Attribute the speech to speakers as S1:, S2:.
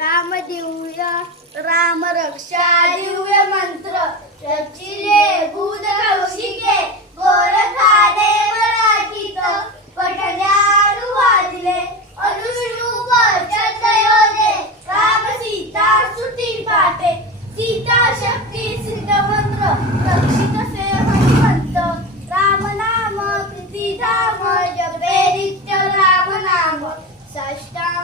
S1: राम दिव्य राम रक्षा दिव्य मंत्र रचिले भूत कौशिके गोरखा देव राखित पठण्यानु वाजले अनुष्णुप चंदयोने राम सीता सुती पाटे सीता शक्ती सिद्ध मंत्र रक्षित से हनुमंत राम नाम प्रीती धाम जपे नित्य राम नाम साष्ट